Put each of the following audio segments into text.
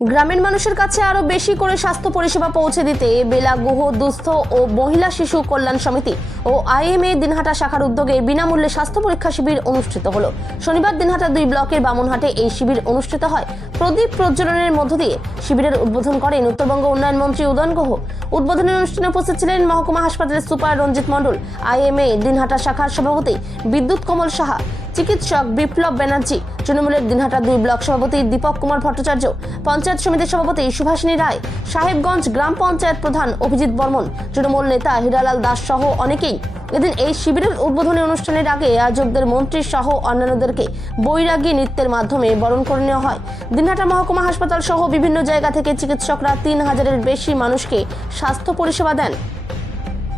গ্রামের মানুষের কাছে আরো বেশি করে স্বাস্থ্য পরিষেবা পৌঁছে দিতে বেলা গুহ দুস্থ ও মহিলা শিশু কল্যাণ সমিতি ও আইএমএ দিনহাটা শাখার উদ্যোগে বিনামূল্যে স্বাস্থ্য পরীক্ষা শিবির অনুষ্ঠিত হলো। শনিবার দিনহাটা 2 ব্লকের বামুনহাটে এই শিবির অনুষ্ঠিত হয়। প্রদীপ প্রজ্বলনের মধ্য দিয়ে শিবিরের উদ্বোধন করেন উত্তরবঙ্গ উন্নয়ন মন্ত্রী উদয়ন গুহ। উদ্বোধনী অনুষ্ঠানে উপস্থিত ছিলেন মহকুমা হাসপাতালের সুপার রঞ্জিত মণ্ডল, আইএমএ দিনহাটা শাখার সভাপতি বিদ্যুৎ কমল সাহা, চিকিৎসক বিপ্লব ব্যানার্জি, তৃণমূলের দিনহাটা 2 ব্লক সভাপতি দীপক কুমার ভট্টাচার্য, পঞ্চায়েত সমিতির সভাপতি সুভাষিনী রায়, সাহেবগঞ্জ গ্রাম পঞ্চায়েত প্রধান অভিজিৎ বর্মন, তৃণমূল নেতা হীরালাল দাস সহ অনেকেই এদিন এই শিবিরের উদ্বোধনী অনুষ্ঠানের আগে আয়োজকদের মন্ত্রী সহ অন্যান্যদেরকে বৈরাগী নৃত্যের মাধ্যমে বরণ করে নেওয়া হয়। দিনহাটা মহকুমা হাসপাতাল সহ বিভিন্ন জায়গা থেকে চিকিৎসকরা 3000-এর বেশি মানুষকে স্বাস্থ্য পরিষেবা দেন।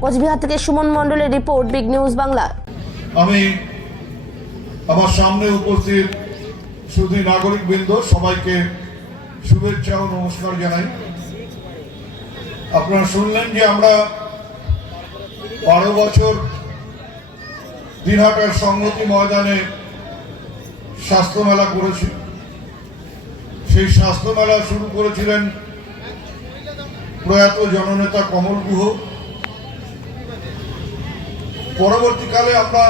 কোচবিহার থেকে সুমন মণ্ডলের রিপোর্ট, বিগ নিউজ বাংলা। আমি আমার সামনে উপস্থিত সুধী নাগরিকবৃন্দ সবাইকে শুভেচ্ছা ও নমস্কার জানাই। আপনারা শুনলেন যে আমরা 12 বছর দিনহাটার সংহতি ময়দানে স্বাস্থ্য মেলা করেছি। সেই স্বাস্থ্য মেলা শুরু করেছিলেন প্রয়াত জননেতা কমল গুহ। পরবর্তীকালে আমরা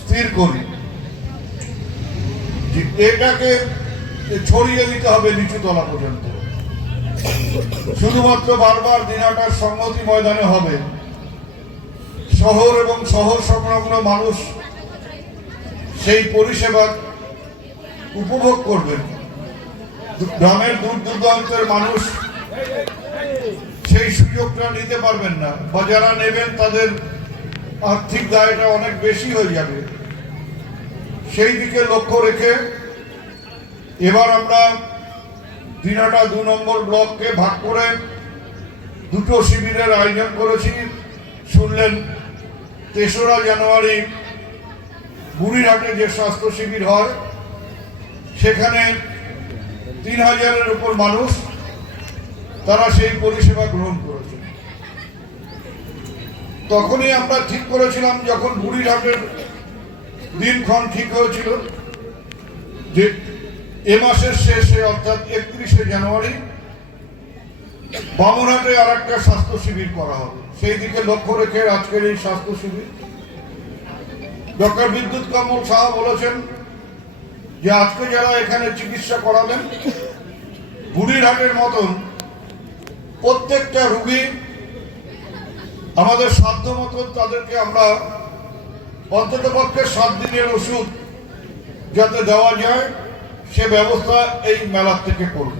স্থির করি যে এটাকে ছড়িয়ে দিতে হবে নিচুতলা পর্যন্ত। শুধুমাত্র বারবার দিনহাটার সংহতি ময়দানে হবে, শহর এবং শহর সংলগ্ন মানুষ সেই পরিষেবা উপভোগ করবেন। গ্রামের দূর দূরান্তের মানুষ সেই সুযোগটা নিতে পারবেন না, বা যারা নেবেন তাদের আর্থিক দায়টা অনেক বেশি হয়ে যাবে। সেই দিকে লক্ষ্য রেখে এবার আমরা দিনহাটা 2 নম্বর ব্লককে ভাগ করে দুটো শিবিরের আয়োজন করেছি। শুনলেন 3রা জানুয়ারি বুড়িরহাটে যে স্বাস্থ্য শিবির হয়, সেখানে 3000-এর উপর মানুষ তারা সেই পরিষেবা গ্রহণ করেছে। তখনই আমরা ঠিক করেছিলাম, যখন বুড়িরহাটের দিনক্ষণ ঠিক হয়েছিল, যে এ মাসের শেষে অর্থাৎ 31শে জানুয়ারি বামুনহাটে আর একটা স্বাস্থ্য শিবির করা হবে। সেই দিকে লক্ষ্য রেখে আজকের এই স্বাস্থ্য শিবির। ডক্টর বিদ্যুৎ কমল সাহা বলেছেন যে আজকে যারা এখানে চিকিৎসা করাবেন, বুড়িরহাটের মতন প্রত্যেকটা রোগী আমাদের সাধ্য মতো তাদেরকে আমরা অন্ততপক্ষে 7 দিনের ওষুধ যাতে দেওয়া যায় সে ব্যবস্থা এই মেলা থেকে করব।